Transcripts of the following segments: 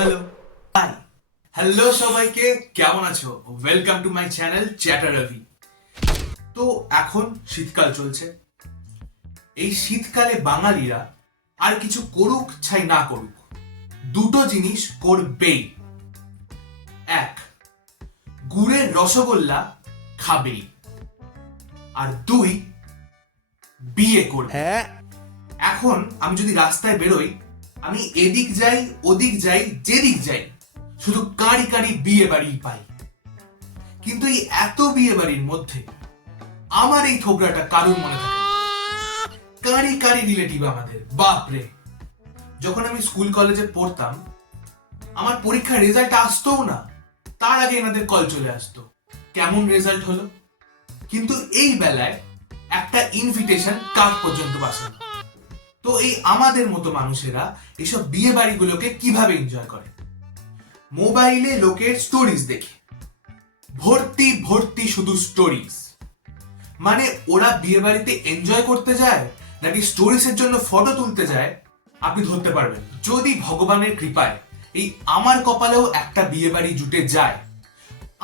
Hello hi hello সবাইকে কেমন আছো? Welcome to my channel chatter Robi তো এখন শীতকাল চলছে। এই শীতকালে বাঙালিরা আর কিছু করুক ছাই না করুক দুটো জিনিস করবেই। এক গুড়ের রসগোল্লা খাবেই। আর দুই বিয়ে করবে। হ্যাঁ। এখন আমি যদি রাস্তায় বেরোই আমি এদিক যাই, ওদিক যাই, যেদিক যাই, শুধু কারি কারি বিয়ে বাড়ি পাই। কিন্তু এই এত বিয়ে বাড়ির মধ্যে আমার এই থোবরাটা কারুর মনে থাকে? কারি কারি রিলেটিভ আমাদের বাপরে যখন আমি স্কুল কলেজে পড়তাম, আমার পরীক্ষার রেজাল্ট আসতোও না, তার আগে এনাদের কল চলে আসতো। কেমন রেজাল্ট হলো? কিন্তু এই বেলায় একটা ইনভিটেশন কার্ড পর্যন্ত বাসে। তো এই আমাদের মতো মানুষেরা এসব বিয়ে বাড়িগুলোকে কীভাবে এনজয় করে? মোবাইলে লোকের স্টোরিজ দেখে। ভর্তি ভর্তি শুধু স্টোরিজ মানে ওরা বিয়ে বাড়িতে এনজয় করতে যায় নাকি স্টোরিজের জন্য ফটো তুলতে যায়, আপনি ধরতে পারবেন। যদি ভগবানের কৃপায় এই আমার কপালেও একটা বিয়ে বাড়ি জুটে যায়,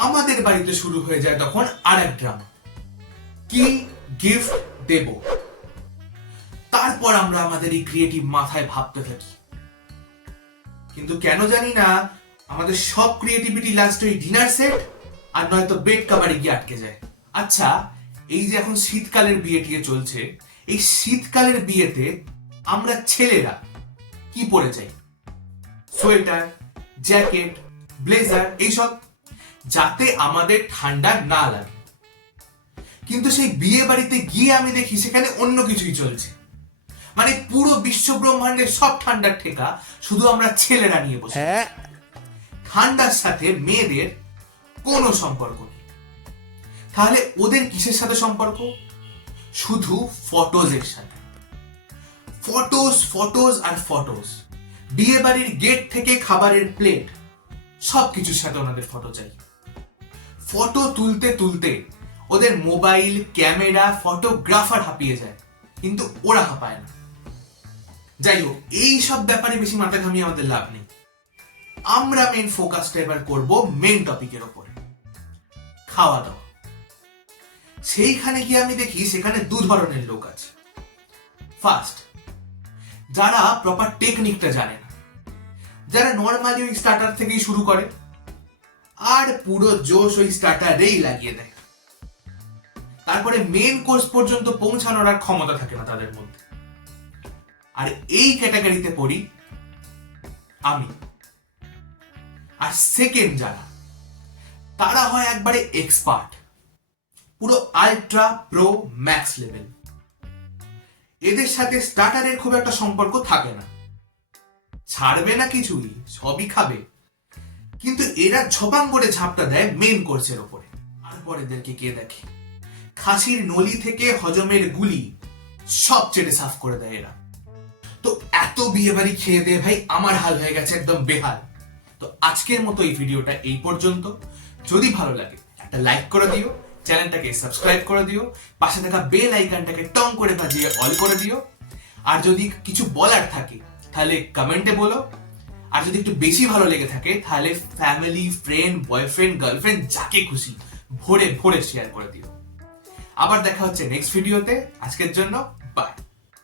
আমাদের বাড়িতে শুরু হয়ে যায় তখন আর এক ড্রামা কি গিফট দেব? তারপর আমরা আমাদের এই ক্রিয়েটিভ মাথায় ভাবতে থাকি। কিন্তু কেন জানি না, আমাদের সব ক্রিয়েটিভিটি লাস্ট ওই ডিনার সেট আর নয়তো বেড কাভারে গিয়ে আটকে যায়। আচ্ছা এই যে এখন শীতকালের বিয়ে টিয়ে চলছে, এই শীতকালের বিয়েতে আমরা ছেলেরা কি পরে যাই? সোয়েটার, জ্যাকেট, ব্লেজার, এইসব, যাতে আমাদের ঠান্ডা না লাগে। কিন্তু সেই বিয়ে বাড়িতে গিয়ে আমি দেখি সেখানে অন্য কিছুই চলছে। মানে পুরো বিশ্ব ব্রহ্মাণ্ডের সব ঠান্ডার ঠেকা শুধু আমরা ছেলেরা নিয়ে বসে হ্যাঁ। ঠান্ডার সাথে মেয়েদের কোনো সম্পর্ক নেই। তাহলে ওদের কিসের সাথে সম্পর্ক? শুধু ফটোজের সাথে। ফটোজ ফটোজ আর ফটোস বিয়ে বাড়ির গেট থেকে খাবারের প্লেট সব কিছুর সাথে ওনাদের ফটো চাই। ফটো তুলতে তুলতে ওদের মোবাইল ক্যামেরা ফটোগ্রাফার হাঁপিয়ে যায়। কিন্তু ওরা হাঁপায় না। যাই হোক এই সব ব্যাপারে বেশি মাথা ঘামিয়ে আমাদের লাভ নেই। আমরা মেন ফোকাসটা এবার করব মেন টপিকের ওপরে। খাওয়া দাওয়া। সেইখানে গিয়ে আমি দেখি সেখানে দু ধরনের লোক আছে। ফার্স্ট যারা প্রপার টেকনিকটা জানে না। যারা নর্মালি ওই স্টার্টার থেকেই শুরু করে। আর পুরো জোশ ওই স্টার্টারেই লাগিয়ে দেয়। তারপরে মেন কোর্স পর্যন্ত পৌঁছানোর আর ক্ষমতা থাকে না তাদের মধ্যে। আর এই ক্যাটাগরিতে পড়ি আমি। আর সেকেন্ড যারা, তারা হয় একবারে এক্সপার্ট পুরো আলট্রা প্রো ম্যাক্স লেভেল এদের সাথে স্টার্টারের খুব একটা সম্পর্ক থাকে না। ছাড়বে না কিছুই, সবই খাবে। কিন্তু এরা ঝপাং করে ঝাপটা দেয় মেন কোর্সের ওপরে। তারপর এদেরকে কে দেখে? খাসির নলি থেকে হজমের গুলি সব চেটে সাফ করে দেয় এরা। এত বিয়ে বাড়ি খেয়ে দিয়ে ভাই, আমার হাল হয়ে গেছে একদম বেহাল। তো আজকের মতো এই ভিডিওটা এই পর্যন্ত। যদি ভালো লাগে, একটা লাইক করে দিও, চ্যানেলটাকে সাবস্ক্রাইব করে দিও, পাশে থাকা বেল আইকনটাকে টং করে বাজিয়ে অল করে দিও। আর যদি কিছু বলার থাকে, তাহলে কমেন্টে বলো। আর যদি একটু বেশি ভালো লেগে থাকে, তাহলে ফ্যামিলি ফ্রেন্ড বয়ফ্রেন্ড গার্লফ্রেন্ড যাকে খুশি, ভরে ভরে শেয়ার করে দিও। আবার দেখা হচ্ছে নেক্সট ভিডিওতে আজকের জন্য বাই